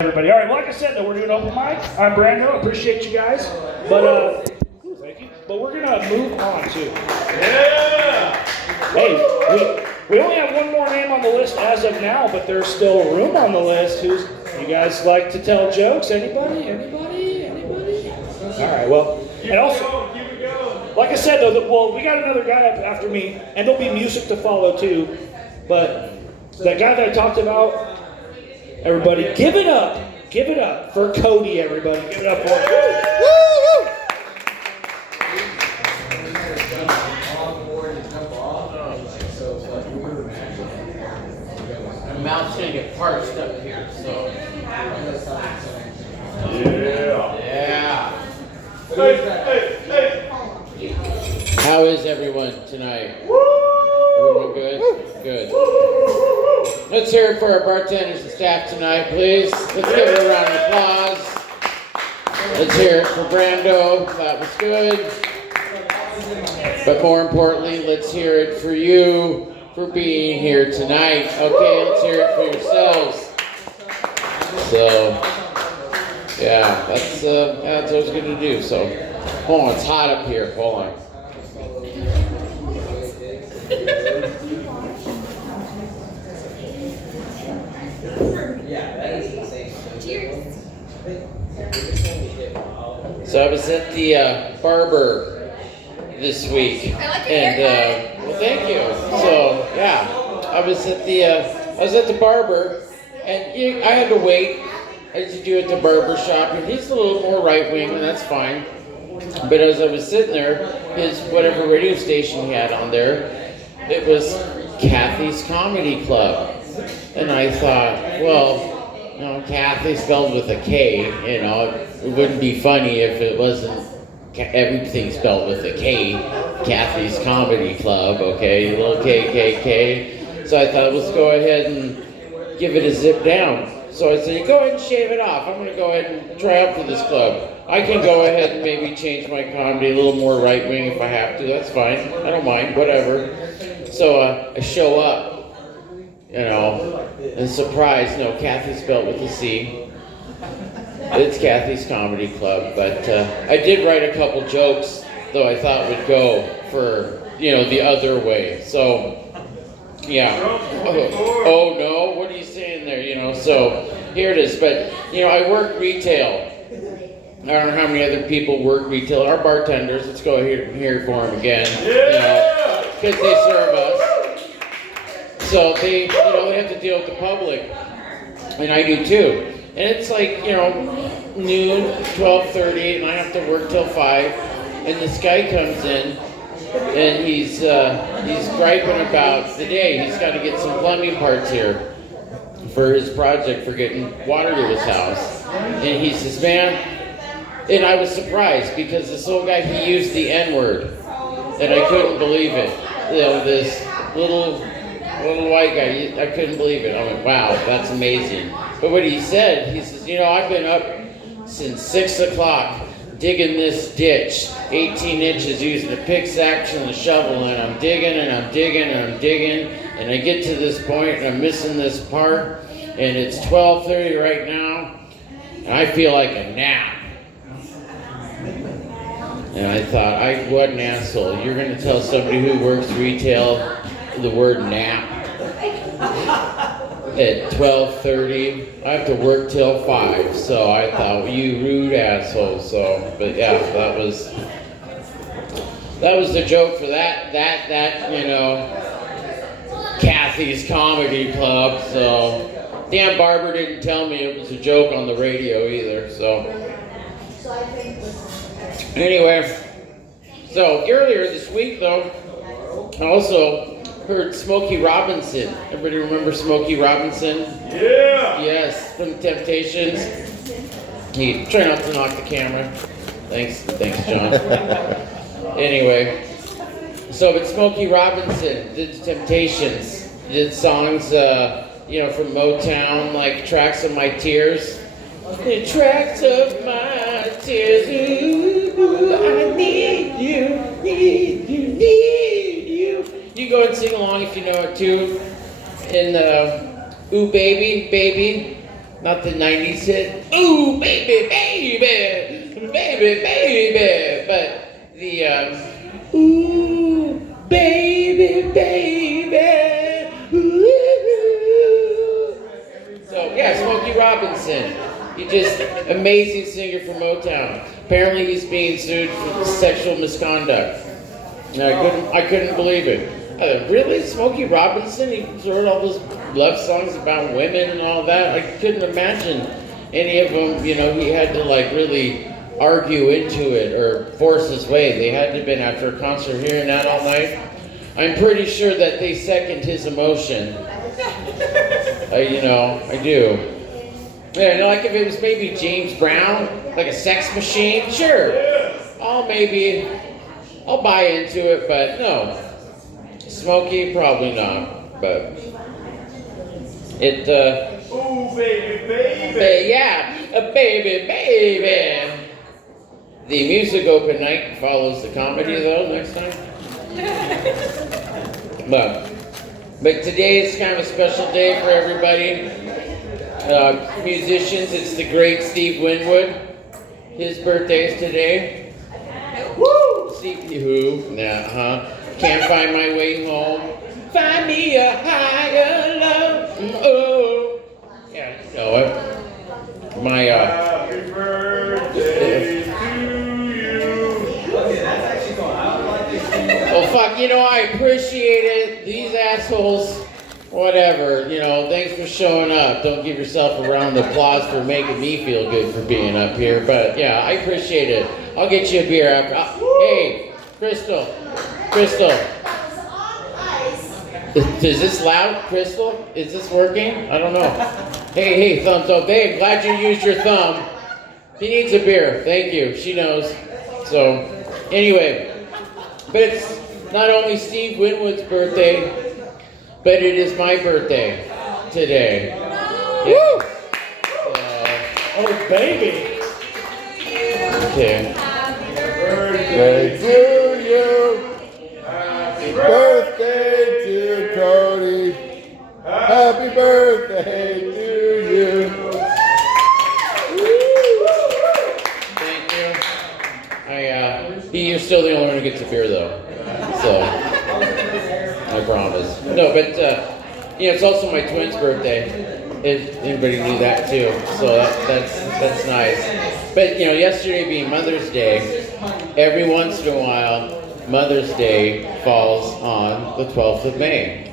Everybody. All right, well, like I said, though, we're doing open mic. I'm Brando. Appreciate you guys. But, thank you. But we're going to move on, too. Yeah! Hey, we only have one more name on the list as of now, but there's still room on the list. You guys like to tell jokes? Anybody? All right, well, and also, Keep it going. like I said, though, well, we got another guy up after me, and there'll be music to follow, too. But that guy that I talked about, everybody, give it up for Cody, everybody. Give it up for him. Woo! My mouth's gonna get parched up here, so. Yeah. Hey. How is everyone tonight? Everyone good? Good. Let's hear it for our bartenders and staff tonight, please. Let's give it a round of applause. Let's hear it for Brando. That was good. But more importantly, let's hear it for you for being here tonight. Okay, let's hear it for yourselves. So, yeah, that's what I was going to do. So, hold on, it's hot up here. Hold on. So I was at the barber this week, and well, thank you. So yeah, I was at the barber, and I had to wait as you do at the barber shop. And he's a little more right wing, and that's fine. But as I was sitting there, his whatever radio station he had on there, it was Kathy's Comedy Club, and I thought, well. Kathy spelled with a K, it wouldn't be funny if it wasn't everything spelled with a K. Kathy's Comedy Club, okay, little KKK. So I thought, let's go ahead and give it a zip down. So I said, go ahead and shave it off. I'm going to go ahead and try out for this club. I can go ahead and maybe change my comedy a little more right wing if I have to. That's fine. I don't mind, whatever. So I show up. And surprise, no, Kathy spelled with a C. It's Kathy's Comedy Club, but I did write a couple jokes, though I thought would go for, the other way. So, yeah. Oh no, what are you saying there, so here it is. But, I work retail. I don't know how many other people work retail. Our bartenders, let's go here for them again, because they serve us. So they have to deal with the public, and I do too. And it's like, noon, 12:30, and I have to work till 5. And this guy comes in, and he's griping about the day. He's got to get some plumbing parts here for his project for getting water to his house. And he says, man, and I was surprised because this old guy, he used the N-word, and I couldn't believe it. This little white guy, I couldn't believe it. I went, wow, that's amazing. But what he said, he says, I've been up since 6 o'clock digging this ditch, 18 inches, using a pickaxe and a shovel, and I'm digging and I'm digging and I'm digging, and I get to this point and I'm missing this part, and it's 12:30 right now, and I feel like a nap. And I thought, what an asshole. You're going to tell somebody who works retail the word nap at 12:30. I have to work till 5, so I thought, you rude asshole. So, but yeah, that was the joke for that Kathy's Comedy Club. So Dan Barber didn't tell me it was a joke on the radio either. So anyway, so earlier this week though, I also heard Smokey Robinson. Everybody remember Smokey Robinson? Yeah! Yes, from Temptations. He try not to knock the camera. Thanks, John. Anyway, but Smokey Robinson did Temptations, did songs, from Motown, like Tracks of My Tears. The tracks of my tears. Ooh, I need you, need you, need you. You go and sing along if you know it too. In Ooh Baby, Baby. not the 90s hit, ooh, baby, baby, baby, baby, but the, ooh, baby, baby, ooh. So, yeah, Smokey Robinson. He just, amazing singer from Motown. Apparently he's being sued for sexual misconduct. And I couldn't believe it. Really? Smokey Robinson? He wrote all those love songs about women and all that? I couldn't imagine any of them, you know, he had to like really argue into it or force his way. They had to have been after a concert hearing that all night. I'm pretty sure that they second his emotion. You know, I do. Yeah, like if it was maybe James Brown, like a sex machine, sure. I'll buy into it, but no. Smokey, probably not, but it, Ooh, baby, baby. yeah, a baby, baby. The music open night follows the comedy though, next time. But today is kind of a special day for everybody. Musicians, it's the great Steve Winwood. His birthday is today. Woo! Steve, who? Can't find my way home. Find me a higher love. Oh. Yeah, you know it. My, Happy birthday to you. Oh, fuck, you know, I appreciate it. These assholes, whatever, you know, thanks for showing up. Don't give yourself a round of applause for making me feel good for being up here. But, yeah, I appreciate it. I'll get you a beer after. Hey, Crystal. Is this loud, Crystal? Is this working? I don't know. Hey, thumbs up. Hey, I'm glad you used your thumb. He needs a beer. Thank you. She knows. So, anyway, but it's not only Steve Winwood's birthday, but it is my birthday today. Woo! Oh, baby. Okay. Birthday to you. Happy Birthday to Cody. Happy birthday to you. Thank you. You're still the only one who gets a beer though. So, I promise. No, but, it's also my twins' birthday. If anybody knew that too. So that's nice. But, yesterday being Mother's Day, every once in a while, Mother's Day falls on the 12th of May.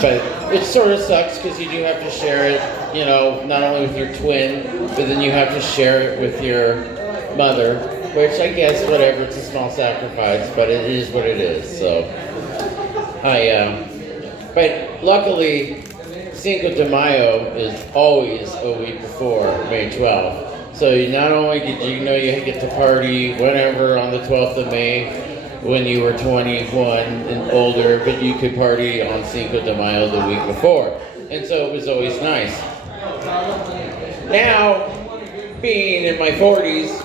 But it sort of sucks because you do have to share it, not only with your twin, but then you have to share it with your mother, which I guess, whatever, it's a small sacrifice, but it is what it is. So, but luckily, Cinco de Mayo is always a week before May 12th. So you not only get, you get to party whenever on the 12th of May, when you were 21 and older, but you could party on Cinco de Mayo the week before. And so it was always nice. Now, being in my 40s,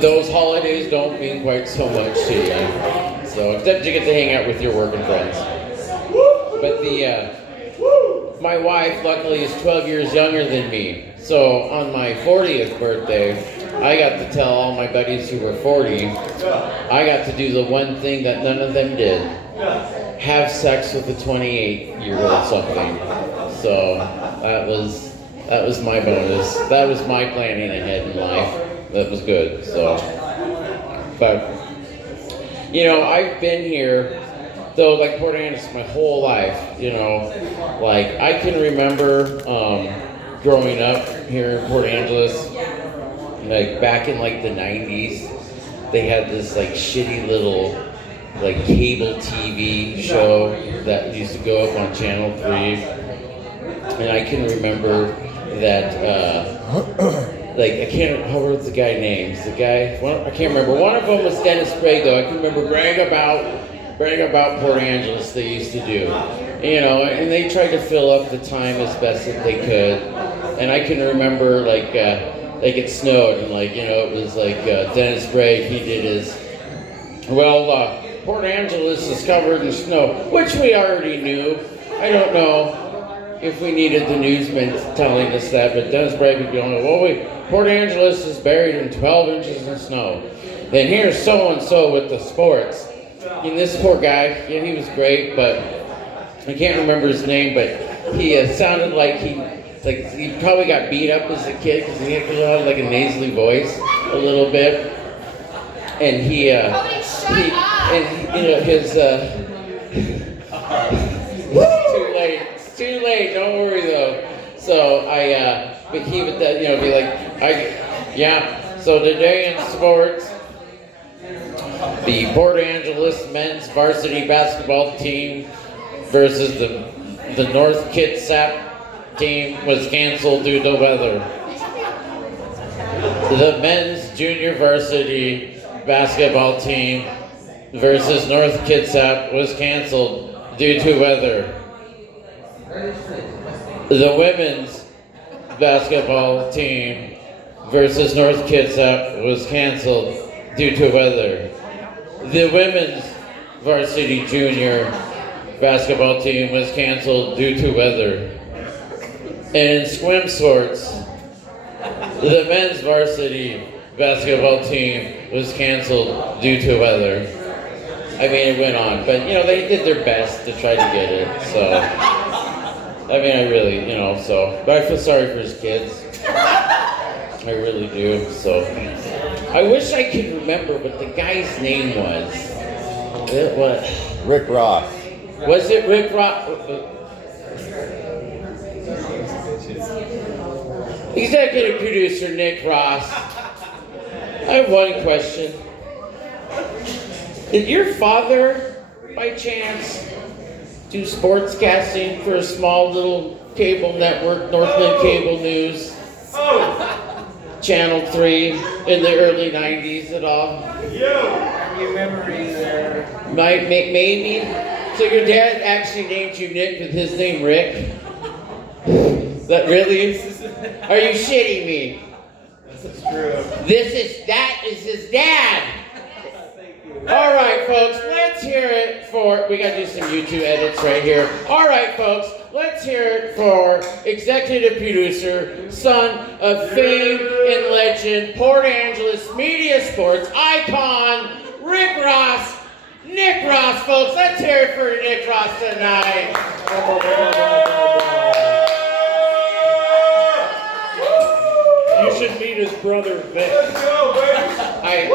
those holidays don't mean quite so much to you. So, except you get to hang out with your working friends. But my wife, luckily, is 12 years younger than me. So, on my 40th birthday, I got to tell all my buddies who were 40, I got to do the one thing that none of them did. Have sex with a 28-year-old something. So that was my bonus. That was my planning ahead in life. That was good. So, but I've been here, though, like Port Angeles my whole life. Like I can remember growing up here in Port Angeles. Like back in like the 90s, they had this like shitty little like cable TV show that used to go up on Channel 3. And I can remember that, what was the guy named? I can't remember. One of them was Dennis Sprague though. I can remember bragging about Port Angeles they used to do. And they tried to fill up the time as best that they could. And I can remember like it snowed and it was like Dennis Sprague, he did his, Port Angeles is covered in snow, which we already knew. I don't know if we needed the newsman telling us that, but Dennis Bragg going, well, Port Angeles is buried in 12 inches of snow. Then here's so-and-so with the sports. And this poor guy, yeah, he was great, but I can't remember his name, but he sounded like he probably got beat up as a kid because he had like a nasally voice a little bit. And he you know, his, it's too late, don't worry though. So but he would, you know, be like, so today in sports, the Port Angeles men's varsity basketball team versus the North Kitsap team was canceled due to weather. The men's junior varsity basketball team versus North Kitsap was canceled due to weather. The women's basketball team versus North Kitsap was canceled due to weather. The women's varsity junior basketball team was canceled due to weather. And in swim sports, the men's varsity basketball team was canceled due to weather. I mean, it went on, but you know, they did their best to try to get it, so. I mean, I really, you know, so. But I feel sorry for his kids. I really do, so. I wish I could remember what the guy's name was. What? Rick Ross. Was it Rick Ross? Executive producer Nick Ross. I have one question. Did your father, by chance, do sportscasting for a small little cable network, Northland Cable News, Channel 3, in the early 90s at all? Your memory there. Maybe? So your dad actually named you Nick with his name Rick? That really? Are you shitting me? This is true. That is his dad! All right, folks, let's hear it for, we gotta do some YouTube edits right here. All right, folks, let's hear it for executive producer, son of fame and legend, Port Angeles media sports icon, Rick Ross, Nick Ross, folks. Let's hear it for Nick Ross tonight. You should meet his brother, Vic. Let's go, baby.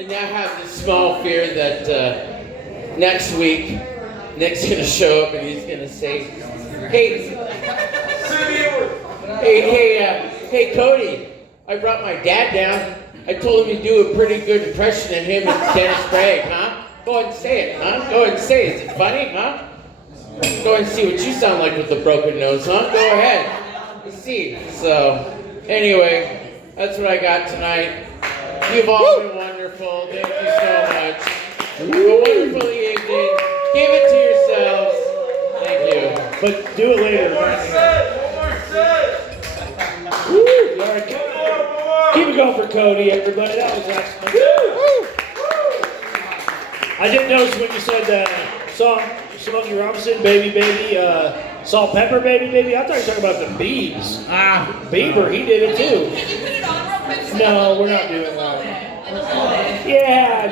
And I have this small fear that next week, Nick's gonna show up and he's gonna say, hey, Cody, I brought my dad down. I told him to do a pretty good impression of him and Dennis Bragg, huh? Go ahead and say it, huh? Go ahead and say it. Is it funny, huh? Go ahead and see what you sound like with the broken nose, huh? Go ahead. Let's see. So, anyway, that's what I got tonight. You've all been wonderful. Thank you so much. Have a wonderful evening. Give it to yourselves. Thank you. But do it later. One more set. Woo! All right. Keep it going for Cody, everybody. That was excellent. Woo! I didn't notice when you said song Smokey Robinson, Baby Baby, Salt Pepper, Baby Baby. I thought you were talking about the Biebs. Bieber, he did it too. Can you put it on real quick? No, we're not doing that. Yeah,